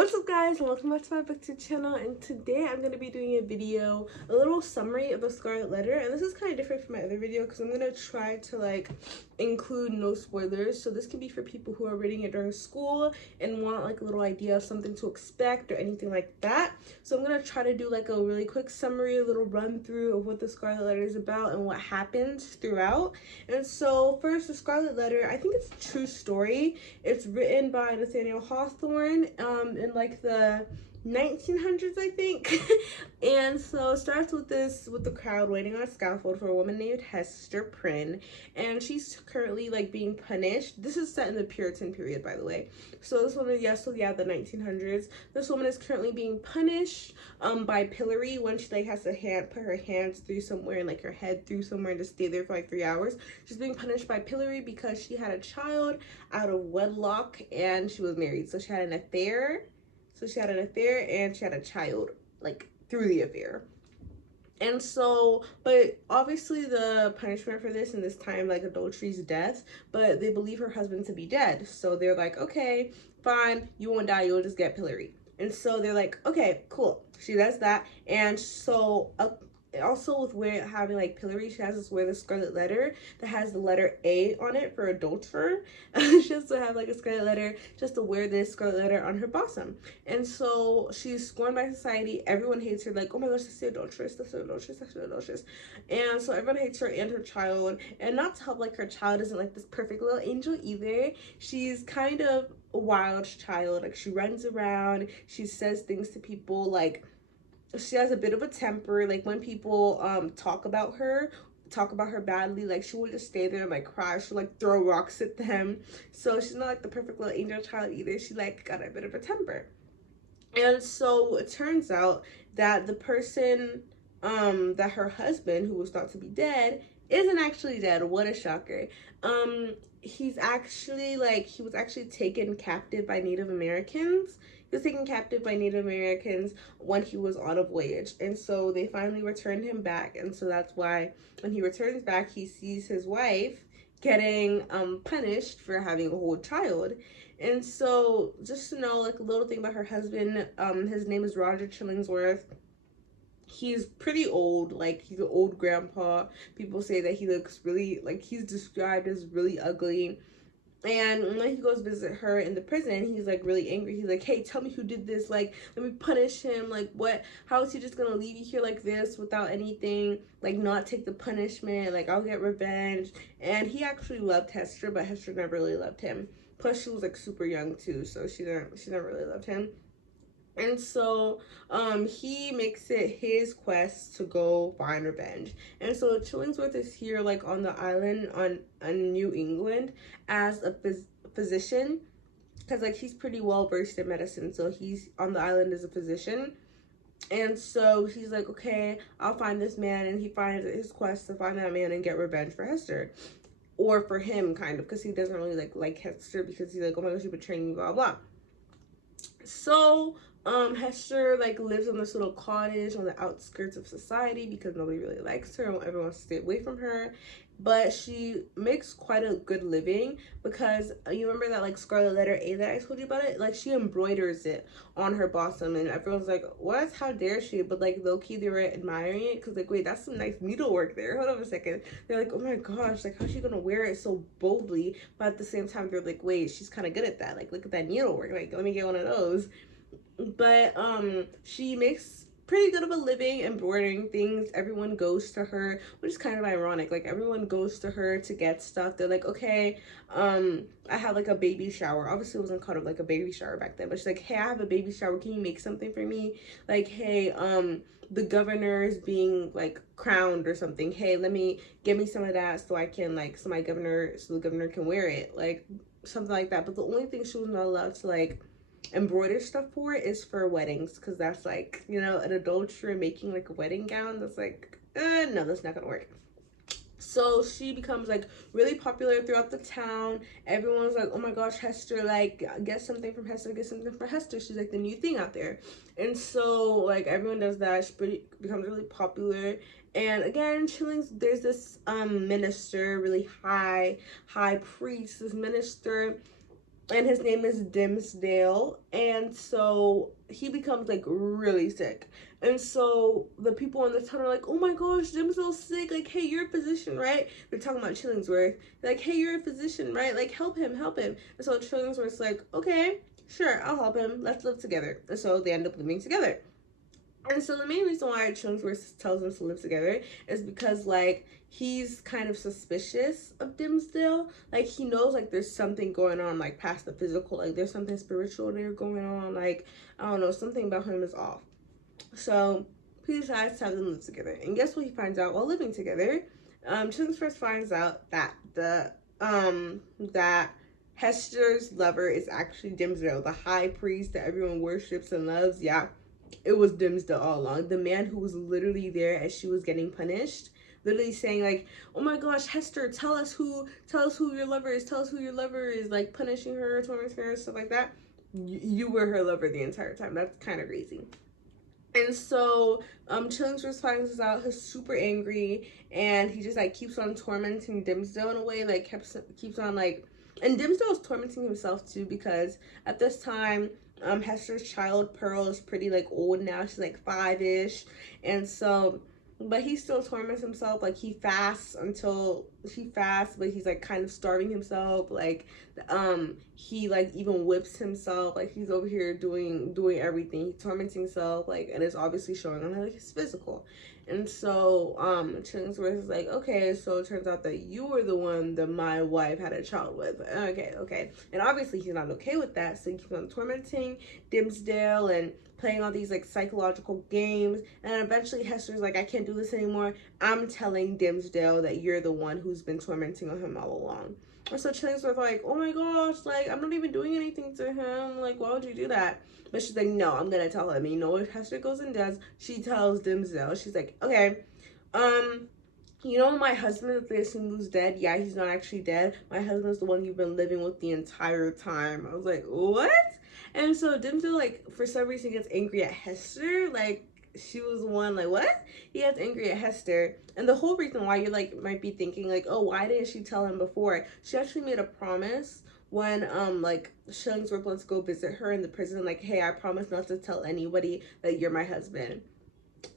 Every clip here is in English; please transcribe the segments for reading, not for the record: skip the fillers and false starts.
What's up guys, and welcome back to my booktube channel. And today I'm going to be doing a little summary of the Scarlet Letter. And this is kind of different from my other video because I'm going to try to include no spoilers. So this can be for people who are reading it during school and want a little idea of something to expect or anything like that. So I'm going to try to do a really quick summary, a little run through of what the Scarlet Letter is about and what happens throughout. And so first, the Scarlet Letter, I think it's a true story. It's written by Nathaniel Hawthorne in the 1900s, I think. And so it starts with the crowd waiting on a scaffold for a woman named Hester Prynne, and she's currently being punished. This is set in the Puritan period, by the way. So this woman, the 1900s. This woman is currently being punished by pillory when she has to put her hands through somewhere and her head through somewhere and just stay there for 3 hours. She's being punished by pillory because she had a child out of wedlock and she was married. So she had an affair. And she had a child through the affair. And so, but obviously the punishment for this in this time, adultery, is death, but they believe her husband to be dead. So they're like, okay, fine, you won't die, you'll just get pillory. And so they're like, okay, cool. She does that. And so also with having pillory, she has the Scarlet Letter that has the letter A on it for adulterer. She has to have a Scarlet Letter just to wear this Scarlet Letter on her bosom. And so she's scorned by society. Everyone hates her, oh my gosh, that's the adulteress, that's the adulteress, that's the adulteress. And so everyone hates her and her child. And not to help, her child isn't this perfect little angel either. She's kind of a wild child. She runs around, she says things to people, she has a bit of a temper. When people talk about her badly, she will just stay there and cry. She'll throw rocks at them. So she's not the perfect little angel child either. She got a bit of a temper. And so it turns out that the person that her husband, who was thought to be dead, isn't actually dead. What a shocker. He's actually he was actually taken captive by Native Americans. He was taken captive by Native Americans when he was on a voyage. And so they finally returned him back. And so that's why when he returns back, he sees his wife getting punished for having a whole child. And so just to know a little thing about her husband, his name is Roger Chillingsworth. He's pretty old, he's an old grandpa. People say that he looks really, he's described as really ugly. And when he goes visit her in the prison, he's really angry. He's like, hey, tell me who did this. Let me punish him. What? How is he just gonna leave you here like this without anything? Not take the punishment. I'll get revenge. And he actually loved Hester, but Hester never really loved him. Plus, she was super young too, so she never really loved him. And so he makes it his quest to go find revenge. And so Chillingsworth is here on the island on New England as a physician, because he's pretty well versed in medicine. So he's on the island as a physician. And so he's like, okay, I'll find this man. And he finds his quest to find that man and get revenge for Hester. Or for him, kind of, because he doesn't really like Hester, because he's like, oh my gosh, you betrayed me, blah blah. So Hester lives in this little cottage on the outskirts of society because nobody really likes her and everyone wants to stay away from her. But she makes quite a good living because you remember that Scarlet Letter A that I told you about it? She embroiders it on her bosom and everyone's like, what? How dare she? But low-key they were admiring it because wait, that's some nice needlework there. Hold on a second. They're like, oh my gosh, how's she gonna wear it so boldly? But at the same time they're like, wait, she's kind of good at that. Look at that needlework. Let me get one of those. But she makes pretty good of a living embroidering things. Everyone goes to her, which is kind of ironic. Everyone goes to her to get stuff. They're like, okay, I have a baby shower. Obviously it wasn't called a baby shower back then, but she's like, hey, I have a baby shower, can you make something for me? Hey, the governor is being crowned or something. Hey, give me some of that so I can so the governor can wear it, something like that. But the only thing she was not allowed to embroider stuff for it is for weddings, because that's an adulterer making a wedding gown. That's no, that's not gonna work. So she becomes really popular throughout the town. Everyone's like, oh my gosh, Hester, get something from Hester, get something for Hester. She's the new thing out there. And so everyone does that. She becomes really popular. And again, there's this minister, really high priest, this minister and his name is Dimsdale, and so he becomes like really sick, and so the people in the town are like, oh my gosh, Dimsdale's sick, like, hey, you're a physician, right? They're talking about Chillingsworth. They're like, hey, you're a physician, right? Like, help him, help him. And so Chillingsworth's like, okay, sure, I'll help him, let's live together. And so they end up living together. And so the main reason why Chillingsworth tells them to live together is because, like, he's kind of suspicious of Dimsdale. Like, he knows, like, there's something going on, like, past the physical. Like, there's something spiritual there going on. Like, I don't know, something about him is off. So he decides to have them live together. And guess what he finds out while living together? Chillingsworth finds out that that Hester's lover is actually Dimsdale, the high priest that everyone worships and loves. Yeah, it was Dimsdale all along. The man who was literally there as she was getting punished, literally saying like, oh my gosh, Hester, tell us who your lover is, tell us who your lover is, like punishing her, tormenting her, stuff like that. You were her lover the entire time. That's kind of crazy. And so Chillingsworth finds this out. He's super angry, and he just like keeps on tormenting Dimsdale in a way, like keeps on like, and Dimsdale was tormenting himself too, because at this time Hester's child Pearl is pretty like old now. She's like 5-ish, and so but he still torments himself. Like, he fasts, but he's like kind of starving himself. Like he like even whips himself. Like, he's over here doing everything. He's tormenting himself, like, and it's obviously showing on like his physical. And so Chillingsworth is like, okay, so it turns out that you were the one that my wife had a child with. Okay. And obviously he's not okay with that, so he keeps on tormenting Dimsdale and playing all these like psychological games. And then eventually Hester's like, I can't do this anymore. I'm telling Dimsdale that you're the one who's been tormenting him all along. And so Chillingsworth like, oh my gosh, like, I'm not even doing anything to him. Like, why would you do that? But she's like, no, I'm gonna tell him. And you know what Hester goes and does? She tells Dimsdale. She's like, okay, you know my husband that they assume who's dead? Yeah, he's not actually dead. My husband's the one you've been living with the entire time. I was like, what? And so Dimsdale, like, for some reason gets angry at Hester. Like, she was the one, like, what? He gets angry at Hester. And the whole reason why you like might be thinking like, oh, why didn't she tell him before? She actually made a promise when like Chillingsworth wants to go visit her in the prison, like, hey, I promise not to tell anybody that you're my husband.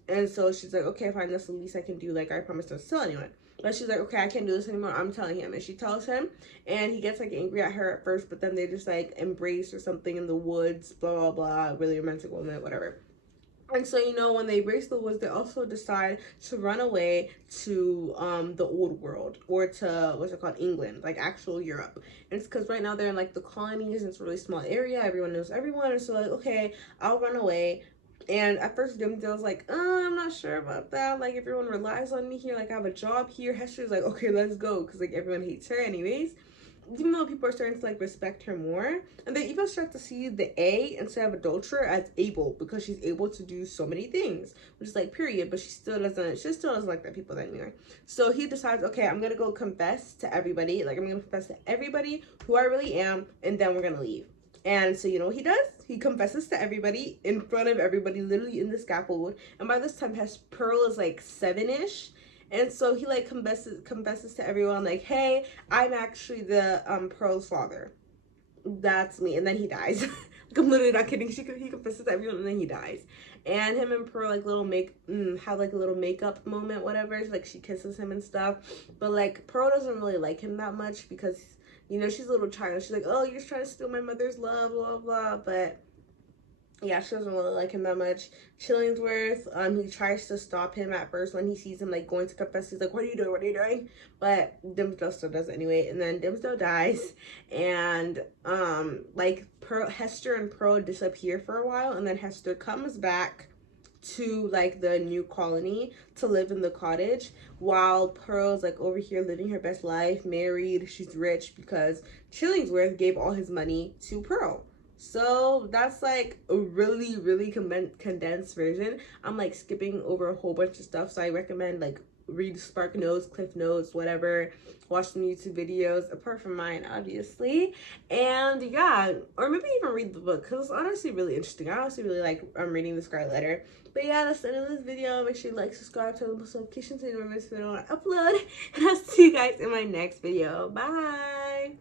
And so she's like, okay, fine, that's the least I can do. Like, I promise not to tell anyone. But she's like, okay, I can't do this anymore. I'm telling him. And she tells him, and he gets like angry at her at first, but then they just like embrace or something in the woods, blah, blah, blah, really romantic moment, whatever. And so, you know, when they embrace the woods, they also decide to run away to the old world, or to, what's it called, England, like actual Europe. And it's because right now they're in like the colonies, and it's a really small area, everyone knows everyone. And so like, okay, I'll run away. And at first Dimsdale's like, I'm not sure about that, like, everyone relies on me here, like, I have a job here. Hester's like, okay, let's go, because like everyone hates her anyways, even though people are starting to like respect her more. And they even start to see the A instead of adulterer as able, because she's able to do so many things, which is like period. But she still doesn't like that people anymore. So he decides, okay, I'm gonna go confess to everybody, like, I'm gonna confess to everybody who I really am, and then we're gonna leave. And so you know what he does? He confesses to everybody in front of everybody, literally in the scaffold. And by this time, Pearl is like 7-ish. And so he like confesses to everyone, like, hey, I'm actually the Pearl's father. That's me. And then he dies. Like, I'm literally not kidding. He confesses to everyone, and then he dies. And him and Pearl like have like a little makeup moment, whatever. Like, she kisses him and stuff. But like, Pearl doesn't really like him that much, because, you know, she's a little child. She's like, oh, you're trying to steal my mother's love, blah, blah, blah. But yeah, she doesn't really like him that much. Chillingsworth, he tries to stop him at first when he sees him like going to confess. He's like, what are you doing? But Dimsdale still does it anyway. And then Dimsdale dies, and like Hester and Pearl disappear for a while, and then Hester comes back to like the new colony to live in the cottage, while Pearl's like over here living her best life, married, she's rich, because Chillingsworth gave all his money to Pearl. So that's like a really condensed version. I'm like skipping over a whole bunch of stuff, so I recommend like read Spark Notes, Cliff Notes, whatever, watch some YouTube videos apart from mine, obviously. And yeah, or maybe even read the book, because it's honestly really interesting. I honestly really like reading the Scarlet Letter. But yeah, that's the end of this video. Make sure you like, subscribe, turn on the notifications so you don't miss when I upload, and I'll see you guys in my next video. Bye.